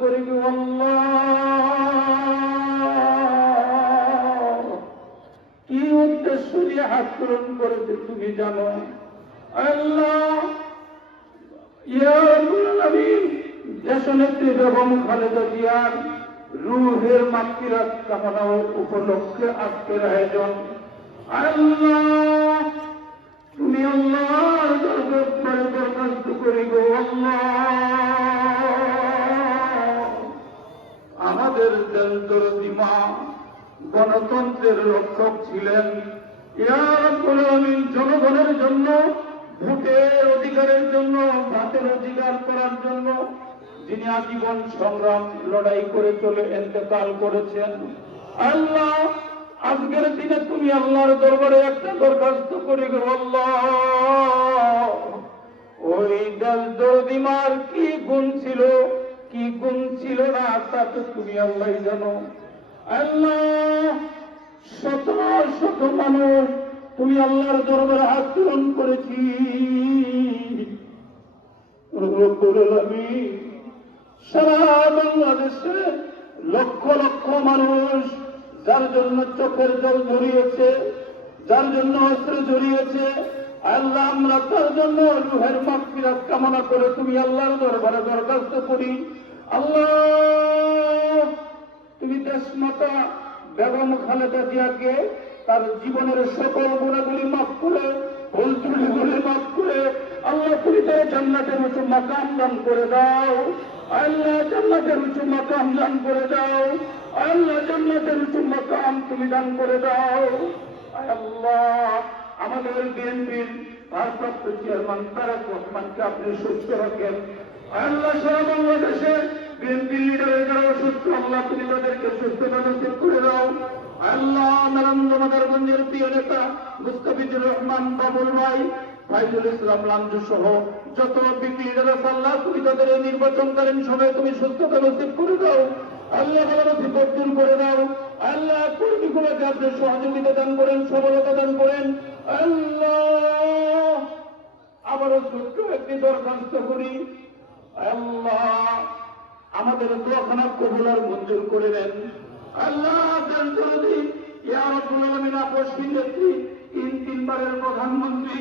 করি গো আল্লাহ। কি উদ্দেশ্য নিয়ে হাত পূরণ করেছে তুমি জানো আল্লাহ। ইয়া রাব্বুল আলামিন, দেশনেত্রী বেগম খালেদা জিয়ার রূহের মাগফিরাত কামনা উপলক্ষে আজকের আয়োজন। আল্লাহ তুমি আল্লাহর দরবারে দরখাস্ত করি গো আল্লাহ, আমাদের দেশদরদি মা গণতন্ত্রের রক্ষক ছিলেন। ইয়া রাব্বুল আলামিন, জনগণের জন্য, ভোটের অধিকারের জন্য, ভাতের অধিকার করার জন্য যিনি আজীবন সংগ্রাম লড়াই করে চলে ইন্তেকাল করেছেন। আল্লাহ আজকের দিনে তুমি আল্লাহর দরবারে একটা দরখাস্ত করি গো আল্লাহ, ওই দেশদরদি মার কি গুণ ছিল, কি গুণ ছিল না, তা তো তুমি আল্লাহ জানো। আল্লাহ শত শত মানুষ তুমি আল্লাহর দরবারে হাত পূরণ করেছি। রব্বুল আলামিন, সারা বাংলাদেশে লক্ষ লক্ষ মানুষ যার জন্য চোখের জল ঝরিয়েছে, যার জন্য অস্ত্র ঝরিয়েছে, আল্লাহ আমরা তার জন্য রূহের মাগফিরাত কামনা করে তুমি আল্লাহর দরবারে দরখাস্ত করি। আল্লাহ তুমি দেশমাতা বেগম খালেদা জিয়াকে তার জীবনের সকল গুণাগুলি মাফ করে, ভুল ত্রুটিগুলি মাফ করে আল্লাহ তুমি তার জান্নাতের উঁচু মাকাম দান করে দাও। আল্লাহ জান্নাতের উঁচু মাকাম দান করে দাও। আল্লাহ জান্নাতের উঁচু মাকাম তুমি দান করে দাও। আল্লাহ আমাদের বিএনপির ভারপ্রাপ্ত চেয়ারম্যান তারেক রহমানকে আপনি সুস্থ রাখেন। আল্লাহ সারা বাংলাদেশে বিএনপি লিডারের যারা অসুস্থ, আল্লাহ তুমি তাদেরকে সুস্থতা নসিব করে দাও। আল্লাহ নারায়ণগঞ্জের প্রিয় নেতা মুস্তাফিজুর রহমান বাবুল ভাই, ফাইজুল ইসলাম লাঞ্জু সহ যত বিপি লিডার আছে আল্লাহ তুমি তাদের নির্বাচনকালীন সময় তুমি সুস্থতা নসিব করে দাও। আল্লাহ ভালোবাসি দূর করে দাও। আল্লাহ কর্মীগুলোকে আপনি সহযোগিতা দান করেন, সফলতা দান করেন। আল্লাহ আবারও ছোট্ট একটি দরখাস্ত করি, আল্লাহ আমাদের দোয়াখানা কবুল আর মঞ্জুর করে দেন। আল্লাহ ইয়া রাব্বুল আলামিন, আপসহীন নেত্রী, তিনবারের প্রধানমন্ত্রী